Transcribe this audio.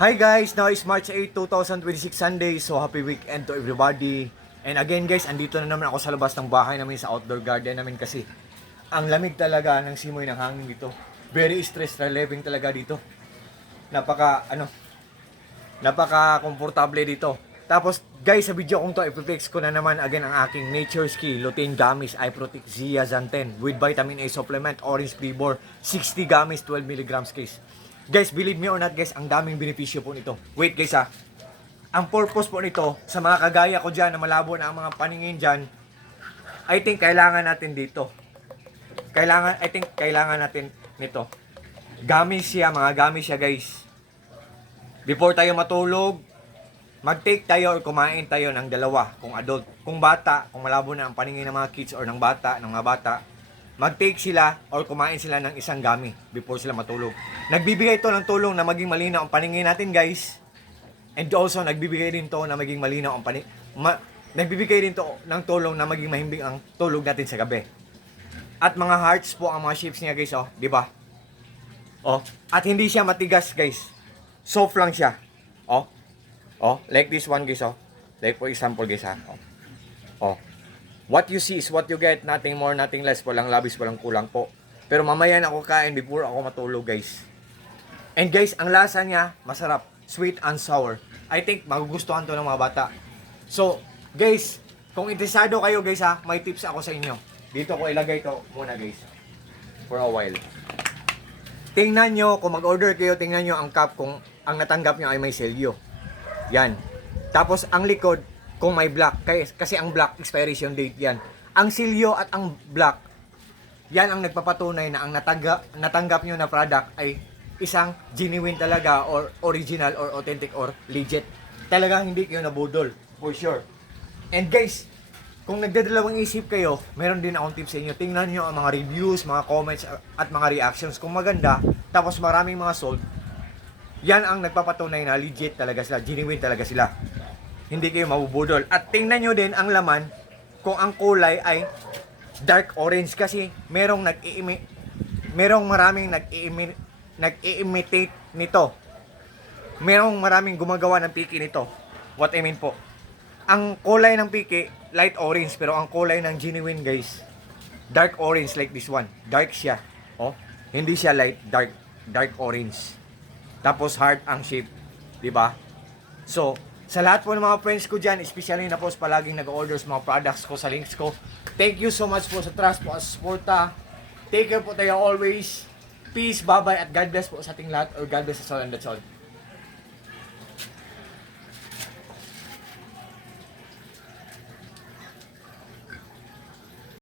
Hi guys, now is March 8, 2026 Sunday. So happy weekend to everybody. And again guys, andito na naman ako sa labas ng bahay namin sa outdoor garden namin kasi ang lamig talaga ng simoy ng hangin dito. Very stress relieving talaga dito. Napaka komportable dito. Tapos guys, sa video kong to, ipiplex ko na naman again ang aking Nature Ski Lutein Gummies I Protect Zeaxanthin with vitamin A supplement, orange flavor, 60 gummies, 12 mg case. Guys, believe me or not guys, ang daming benepisyo po nito. Wait guys ha. Ang purpose po nito, sa mga kagaya ko dyan na malabo na ang mga paningin dyan, I think kailangan natin dito. Kailangan natin nito. Gummies siya, mga gummies siya guys. Before tayo matulog, mag-take tayo or kumain tayo ng dalawa kung adult. Kung bata, kung malabo na ang paningin ng mga kids or ng mga bata, mag-take sila or kumain sila ng isang gummy before sila matulog. Nagbibigay ito ng tulong na maging malinaw ang paningin natin guys. And also, nagbibigay din to na maging malinaw ang nagbibigay din to ng tulong na maging mahimbing ang tulog natin sa gabi. At mga hearts po ang mga shapes niya guys, oh, di ba? Oh, at hindi siya matigas guys. Soft lang siya. Oh. Oh, like this one guys, oh. Like for example guys, ha. Oh. Oh. What you see is what you get, nothing more, nothing less, walang labis, walang kulang po. Pero mamaya na ako kain before ako matulog guys. And guys, ang lasa niya, masarap, sweet and sour. I think magugustuhan to ng mga bata. So, guys, kung interesado kayo guys ha, may tips ako sa inyo. Dito ko ilagay to muna guys. For a while. Tingnan nyo, kung mag-order kayo, tingnan nyo ang cup kung ang natanggap nyo ay may selyo. Yan. Tapos ang likod, kung may black, kasi ang black expiration date yan. Ang silyo at ang black, yan ang nagpapatunay na ang natanggap nyo na product ay isang genuine talaga or original or authentic or legit. Talagang hindi kayo nabudol, for sure. And guys, kung nagdadalawang isip kayo, meron din akong tips sa inyo. Tingnan nyo ang mga reviews, mga comments at mga reactions. Kung maganda, tapos maraming mga sold, yan ang nagpapatunay na legit talaga sila, genuine talaga sila. Hindi kayo mabubudol. At tingnan nyo din ang laman kung ang kulay ay dark orange kasi merong maraming nag-i-imitate nito. Merong maraming gumagawa ng piki nito. What I mean po, ang kulay ng piki light orange pero ang kulay ng genuine guys dark orange like this one. Dark siya. Oh, hindi siya light, dark orange. Tapos heart ang shape, 'di ba? So, sa lahat po ng mga friends ko dyan, especially na po palaging nag-order sa mga products ko sa links ko. Thank you so much po sa trust po, sa suporta. Take care po tayo always. Peace, bye-bye, at God bless po sa ating lahat. Or God bless us all and that's all.